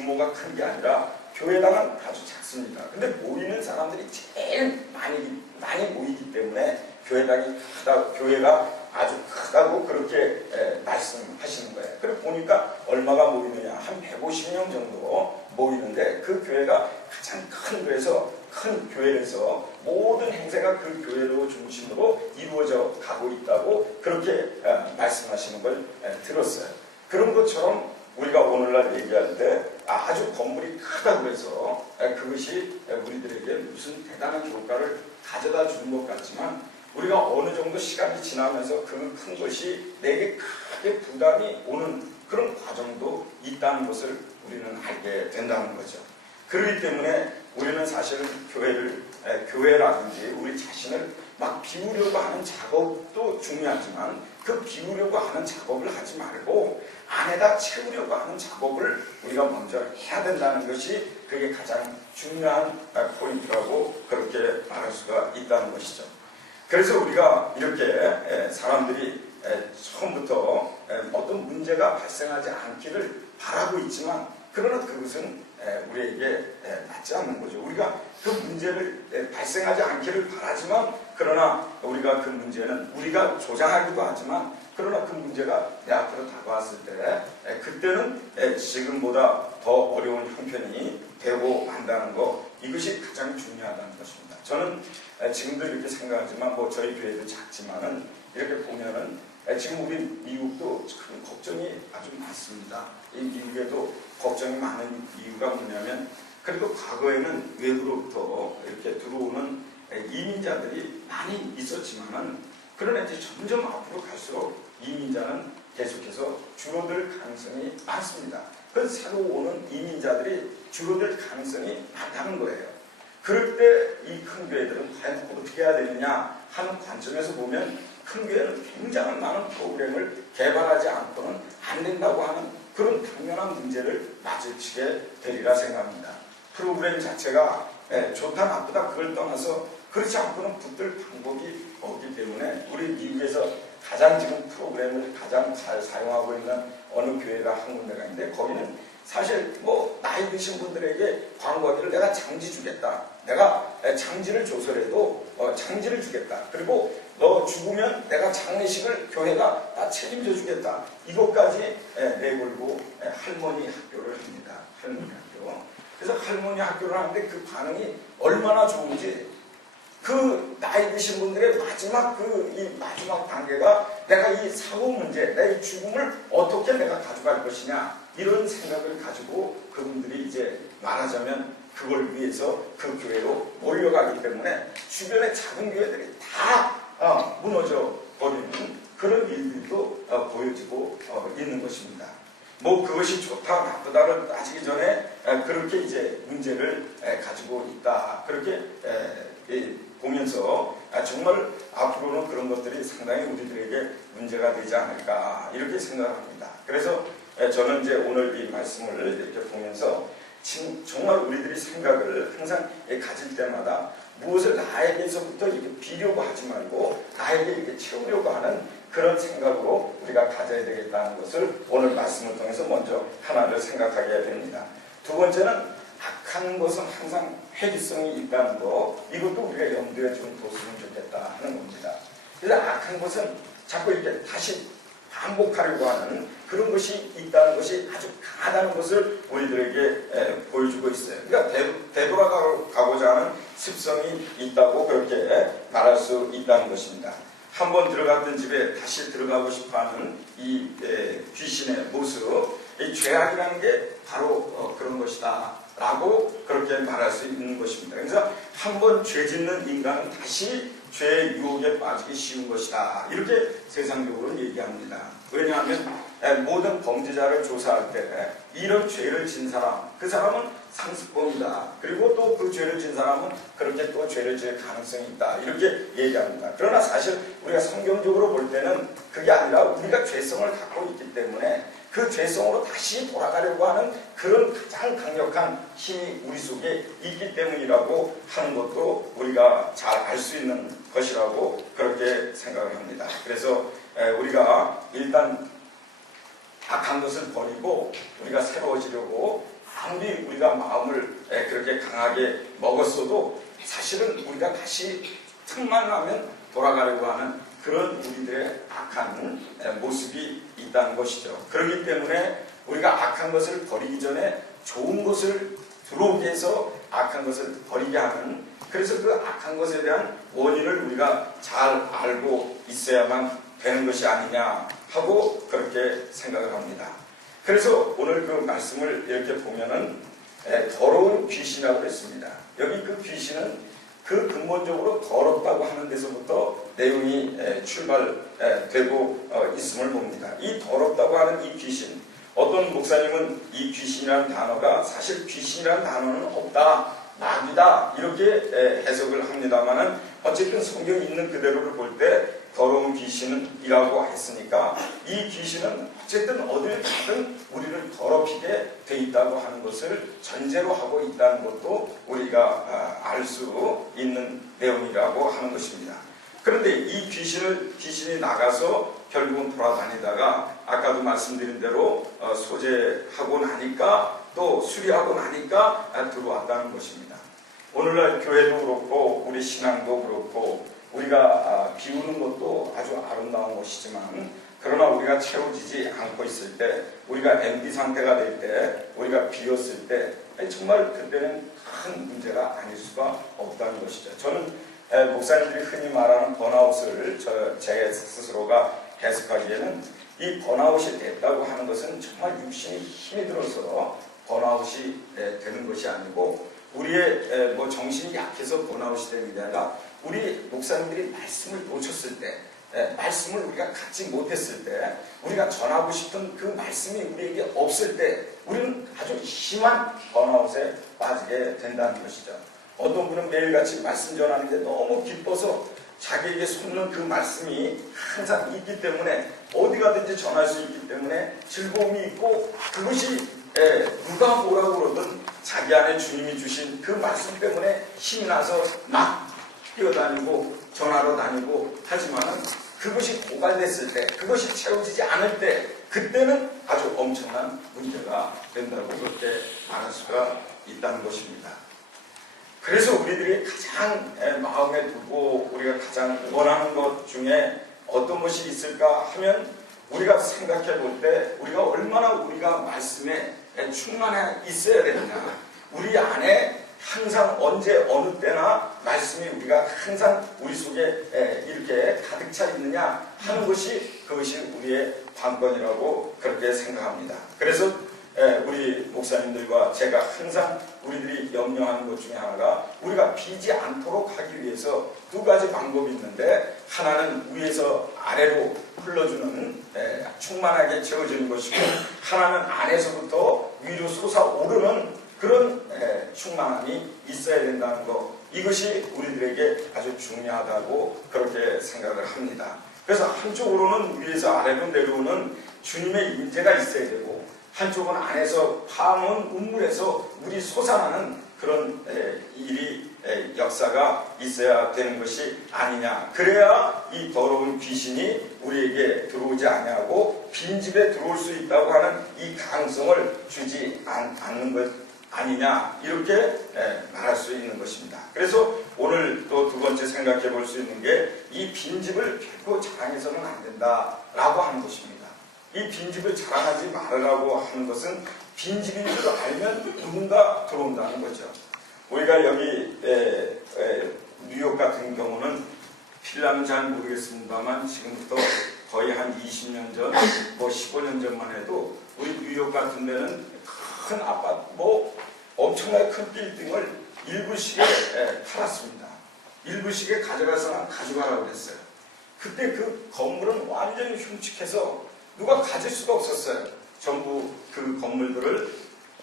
규모가 큰 게 아니라 교회당은 아주 작습니다. 근데 모이는 사람들이 제일 많이 모이기 때문에 교회가 아주 크다고 그렇게 말씀하시는 거예요. 그리고 보니까 얼마가 모이느냐, 한 150명 정도 모이는데 그 교회가 가장 큰 교회에서 모든 행세가 그 교회로 중심으로 이루어져 가고 있다고 그렇게 말씀하시는 걸 들었어요. 그런 것처럼 우리가 오늘날 얘기할 때 아주 건물이 크다고 해서 그것이 우리들에게 무슨 대단한 효과를 가져다 주는 것 같지만 우리가 어느 정도 시간이 지나면서 그 큰 것이 내게 크게 부담이 오는 그런 과정도 있다는 것을 우리는 알게 된다는 거죠. 그렇기 때문에 우리는 사실 교회라든지 우리 자신을 막 비우려고 하는 작업도 중요하지만 그 비우려고 하는 작업을 하지 말고 안에다 채우려고 하는 작업을 우리가 먼저 해야 된다는 것이 그게 가장 중요한 포인트라고 그렇게 말할 수가 있다는 것이죠. 그래서 우리가 이렇게 사람들이 처음부터 어떤 문제가 발생하지 않기를 바라고 있지만 그러나 그것은 우리에게 맞지 않는 거죠. 우리가 그 문제를 발생하지 않기를 바라지만 그러나 우리가 그 문제는 우리가 조장하기도 하지만 그러나 그 문제가 내 앞으로 다가왔을 때 그때는 지금보다 더 어려운 형편이 되고 만다는 거 이것이 가장 중요하다는 것입니다. 저는 지금도 이렇게 생각하지만 저희 교회도 작지만은 이렇게 보면은 지금 우리 미국도 큰 걱정이 아주 많습니다. 이 미국에도 걱정이 많은 이유가 뭐냐면 그리고 과거에는 외부로부터 이렇게 들어오는 이민자들이 많이 있었지만은 그러나 이제 점점 앞으로 갈수록 이민자는 계속해서 줄어들 가능성이 많습니다. 그래서 새로 오는 이민자들이 줄어들 가능성이 많다는 거예요. 그럴 때 이 큰 교회들은 과연 어떻게 해야 되느냐 하는 관점에서 보면 큰 교회는 굉장히 많은 프로그램을 개발하지 않고는 안 된다고 하는 그런 당연한 문제를 마주치게 되리라 생각합니다. 프로그램 자체가 좋다 나쁘다 그걸 떠나서 그렇지 않고는 붙들 방법이 없기 때문에 우리 미국에서 가장 지금 프로그램을 가장 잘 사용하고 있는 어느 교회가 한 군데가 있는데 거기는 사실 나이 드신 분들에게 광고하기를 내가 장지 주겠다. 내가 장지를 조설해도 장지를 주겠다. 그리고 너 죽으면 내가 장례식을 교회가 다 책임져 주겠다. 이것까지 내걸고 할머니 학교를 합니다. 할머니 학교. 그래서 할머니 학교를 하는데 그 반응이 얼마나 좋은지 그 나이 드신 분들의 마지막 이 마지막 단계가 내가 이 사고 문제, 내 죽음을 어떻게 내가 가져갈 것이냐 이런 생각을 가지고 그분들이 이제 말하자면 그걸 위해서 그 교회로 몰려가기 때문에 주변의 작은 교회들이 다 무너져 버리는 그런 일들도 보여지고 있는 것입니다. 그것이 좋다 나쁘다를 따지기 전에 그렇게 이제 문제를 가지고 있다 그렇게 보면서 정말 앞으로는 그런 것들이 상당히 우리들에게 문제가 되지 않을까 이렇게 생각합니다. 그래서 저는 이제 오늘 이 말씀을 이렇게 보면서 정말 우리들이 생각을 항상 가질 때마다 무엇을 나에게서부터 이렇게 비려고 하지 말고 나에게 이렇게 채우려고 하는 그런 생각으로 우리가 가져야 되겠다는 것을 오늘 말씀을 통해서 먼저 하나를 생각하게 됩니다. 두 번째는 악한 것은 항상 회귀성이 있다는 거 이것도 우리가 염두에 좀 뒀으면 좋겠다 하는 겁니다. 그래서 악한 것은 자꾸 이렇게 다시 반복하려고 하는 그런 것이 있다는 것이 아주 강하다는 것을 우리들에게 보여주고 있어요. 그러니까 되돌아가고자 하는 습성이 있다고 그렇게 말할 수 있다는 것입니다. 한번 들어갔던 집에 다시 들어가고 싶어하는 이 귀신의 모습, 이 죄악이라는 게 바로 그런 것이다 라고 그렇게 말할 수 있는 것입니다. 그래서 한번 죄 짓는 인간은 다시 죄의 유혹에 빠지기 쉬운 것이다 이렇게 세상적으로는 얘기합니다. 왜냐하면 모든 범죄자를 조사할 때 이런 죄를 진 사람, 그 사람은 상습범이다. 그리고 또 그 죄를 진 사람은 그렇게 또 죄를 질 가능성이 있다 이렇게 얘기합니다. 그러나 사실 우리가 성경적으로 볼 때는 그게 아니라 우리가 죄성을 갖고 있기 때문에 그 죄성으로 다시 돌아가려고 하는 그런 가장 강력한 힘이 우리 속에 있기 때문이라고 하는 것도 우리가 잘 알 수 있는 것이라고 그렇게 생각을 합니다. 그래서 우리가 일단 악한 것을 버리고 우리가 새로워지려고 아무 우리가 마음을 그렇게 강하게 먹었어도 사실은 우리가 다시 틈만 나면 돌아가려고 하는 그런 우리들의 악한 모습이 있다는 것이죠. 그렇기 때문에 우리가 악한 것을 버리기 전에 좋은 것을 들어오게 해서 악한 것을 버리게 하는, 그래서 그 악한 것에 대한 원인을 우리가 잘 알고 있어야만 되는 것이 아니냐 하고 그렇게 생각을 합니다. 그래서 오늘 그 말씀을 이렇게 보면은 더러운 귀신이라고 했습니다. 여기 그 귀신은 그 근본적으로 더럽다고 하는 데서부터 내용이 출발되고 있음을 봅니다. 이 더럽다고 하는 이 귀신, 어떤 목사님은 이 귀신이라는 단어가 사실 귀신이라는 단어는 없다, 마귀다 이렇게 해석을 합니다만은 어쨌든 성경에 있는 그대로를 볼 때 더러운 귀신이라고 했으니까 이 귀신은 어쨌든 어딜 가든 우리를 더럽히게 돼 있다고 하는 것을 전제로 하고 있다는 것도 우리가 알 수 있는 내용이라고 하는 것입니다. 그런데 이 귀신이 나가서 결국은 돌아다니다가 아까도 말씀드린 대로 소재하고 나니까 또 수리하고 나니까 들어왔다는 것입니다. 오늘날 교회도 그렇고 우리 신앙도 그렇고 우리가 비우는 것도 아주 아름다운 것이지만 그러나 우리가 채워지지 않고 있을 때, 우리가 MD 상태가 될 때, 우리가 비었을 때 정말 그때는 큰 문제가 아닐 수가 없다는 것이죠. 저는 목사님들이 흔히 말하는 번아웃을 제 스스로가 해석하기에는 이 번아웃이 됐다고 하는 것은 정말 육신이 힘이 들어서 번아웃이 되는 것이 아니고 우리의 정신이 약해서 번아웃이 되는 게 아니라 우리 목사님들이 말씀을 놓쳤을 때, 말씀을 우리가 갖지 못했을 때, 우리가 전하고 싶은 그 말씀이 우리에게 없을 때 우리는 아주 심한 번아웃에 빠지게 된다는 것이죠. 어떤 분은 매일같이 말씀 전하는 게 너무 기뻐서 자기에게 솟는 그 말씀이 항상 있기 때문에 어디 가든지 전할 수 있기 때문에 즐거움이 있고, 그것이 누가 뭐라고 그러든 자기 안에 주님이 주신 그 말씀 때문에 힘이 나서 막 뛰어다니고 전하러 다니고 하지만은 그것이 고갈됐을 때, 그것이 채워지지 않을 때, 그때는 아주 엄청난 문제가 된다고 그렇게 말할 수가 있다는 것입니다. 그래서 우리들이 가장 마음에 두고 우리가 가장 원하는 것 중에 어떤 것이 있을까 하면, 우리가 생각해 볼 때 우리가 얼마나 우리가 말씀에 충만해 있어야 되느냐, 우리 안에 항상 언제 어느 때나 말씀이 우리가 항상 우리 속에 이렇게 가득 차 있느냐 하는 것이, 그것이 우리의 관건이라고 그렇게 생각합니다. 그래서 우리 목사님들과 제가 항상 우리들이 염려하는 것 중에 하나가, 우리가 비지 않도록 하기 위해서 두 가지 방법이 있는데, 하나는 위에서 아래로 흘러주는 충만하게 채워지는 것이고, 하나는 안에서부터 위로 솟아오르는 그런 충만함이 있어야 된다는 것, 이것이 우리들에게 아주 중요하다고 그렇게 생각을 합니다. 그래서 한쪽으로는 위에서 아래로 내려오는 주님의 임재가 있어야 되고, 한쪽은 안에서 파문 운물에서 물이 솟아나는 그런 일이 역사가 있어야 되는 것이 아니냐. 그래야 이 더러운 귀신이 우리에게 들어오지 아니하고 빈집에 들어올 수 있다고 하는 이 가능성을 주지 않는 것 아니냐, 이렇게 말할 수 있는 것입니다. 그래서 오늘 또 두 번째 생각해 볼 수 있는 게, 이 빈집을 결코 자랑해서는 안 된다라고 하는 것입니다. 이 빈집을 자랑하지 말으라고 하는 것은 빈집인 줄 알면 누군가 들어온다는 거죠. 우리가 여기 뉴욕 같은 경우는 필라는 잘 모르겠습니다만 지금부터 거의 한 20년 전, 15년 전만 해도 우리 뉴욕 같은 데는 큰 아파트, 엄청나게 큰 빌딩을 일부씩에 팔았습니다. 일부씩에 가져가서 가져가라고 그랬어요. 그때 그 건물은 완전히 흉측해서 누가 가질 수가 없었어요. 전부 그 건물들을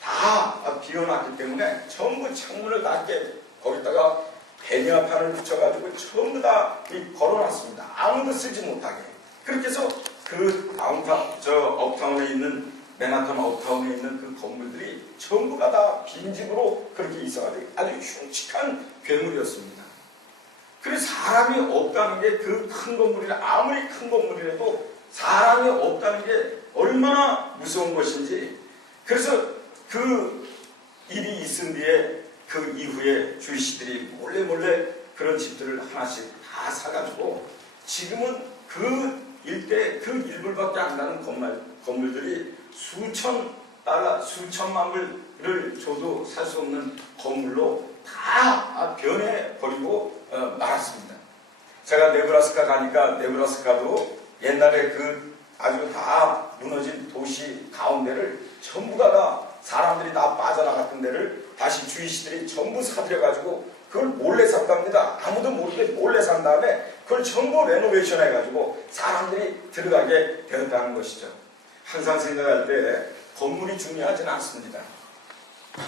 다 비워놨기 때문에 전부 창문을 닫게 거기다가 베니아판을 붙여가지고 전부 다 걸어놨습니다. 아무도 쓰지 못하게. 그렇게 해서 그 업타운에 있는, 맨하탄 업타운에 있는 그 건물들이 전부가 다 빈집으로 그렇게 있어가지고 아주 흉측한 괴물이었습니다. 그래서 사람이 없다는 게, 그 큰 건물이라, 아무리 큰 건물이라도 사람이 없다는 게 얼마나 무서운 것인지. 그래서 이 일이 있은 뒤에 그 이후에 주이시들이 몰래 그런 집들을 하나씩 다 사가지고 지금은 그 일대 그 일불밖에 안 가는 건물들이 수천 달러, 수천만 불을 줘도 살 수 없는 건물로 다 변해버리고 말았습니다. 제가 네브라스카 가니까 네브라스카도 옛날에 그 아주 다 무너진 도시 가운데를 전부가 다 사람들이 다 빠져나갔던 데를 다시 주이시들이 전부 사들여가지고 그걸 몰래 샀답니다. 아무도 모르게 몰래 산 다음에 그걸 전부 레노베이션 해가지고 사람들이 들어가게 되었다는 것이죠. 항상 생각할 때 건물이 중요하진 않습니다.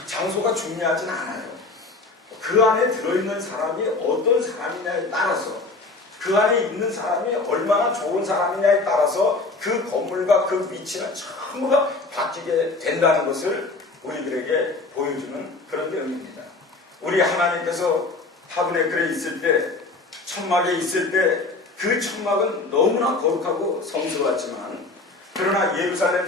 장소가 중요하진 않아요. 그 안에 들어있는 사람이 어떤 사람이냐에 따라서 그 안에 있는 사람이 얼마나 좋은 사람이냐에 따라서 그 건물과 그 위치는 전부가 바뀌게 된다는 것을 우리들에게 보여주는 그런 내용입니다. 우리 하나님께서 타브네클에 있을 때, 천막에 있을 때 그 천막은 너무나 거룩하고 성스러웠지만 그러나 예루살렘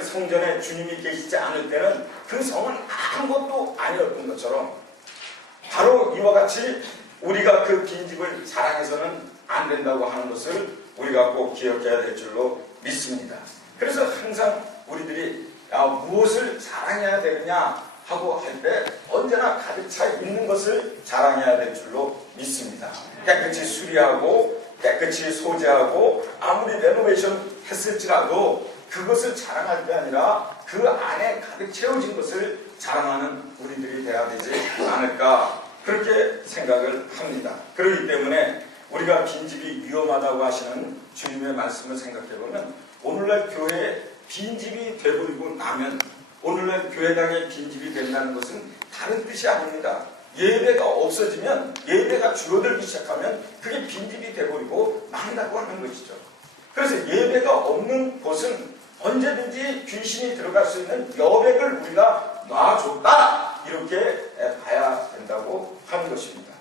성전에 주님이 계시지 않을 때는 그 성은 아무것도 아니었던 것처럼 바로 이와 같이 우리가 그 빈집을 사랑해서는 안 된다고 하는 것을 우리가 꼭 기억해야 될 줄로 믿습니다. 그래서 항상 우리들이 무엇을 사랑해야 되느냐 하고 할 때 언제나 가득 차 있는 것을 자랑해야 될 줄로 믿습니다. 깨끗이 수리하고 깨끗이 소재하고 아무리 레노베이션 했을지라도 그것을 자랑할 게 아니라 그 안에 가득 채워진 것을 자랑하는 우리들이 돼야 되지 않을까 그렇게 생각을 합니다. 그렇기 때문에 우리가 빈집이 위험하다고 하시는 주님의 말씀을 생각해보면 오늘날 교회에 빈집이 되버리고 나면 오늘날 교회당에 빈집이 된다는 것은 다른 뜻이 아닙니다. 예배가 없어지면 예배가 줄어들기 시작하면 그게 빈집이 되버리고 망한다고 하는 것이죠. 그래서 예배가 없는 곳은 언제든지 귀신이 들어갈 수 있는 여백을 우리가 놔줬다 이렇게 봐야 된다고 하는 것입니다.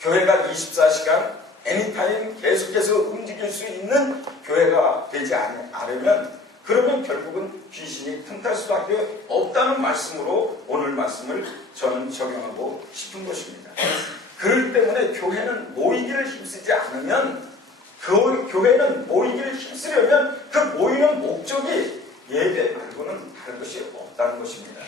교회가 24시간 애니타임 계속해서 움직일 수 있는 교회가 되지 않으면 그러면 결국은 귀신이 틈탈 수밖에 없다는 말씀으로 오늘 말씀을 저는 적용하고 싶은 것입니다. 그렇기 때문에 교회는 모이기를 힘쓰지 않으면 교회는 모이기를 힘쓰려면 그 모이는 목적이 예배 말고는 다른 것이 없다는 것입니다.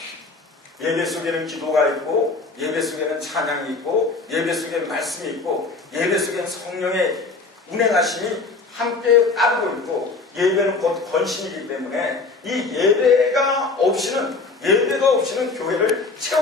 예배 속에는 기도가 있고 예배 속에는 찬양이 있고 예배 속에는 말씀이 있고 예배 속에는 성령의 운행하심이 함께 따르고 있고 예배는 곧 권신이기 때문에 이 예배가 없이는 교회를 채울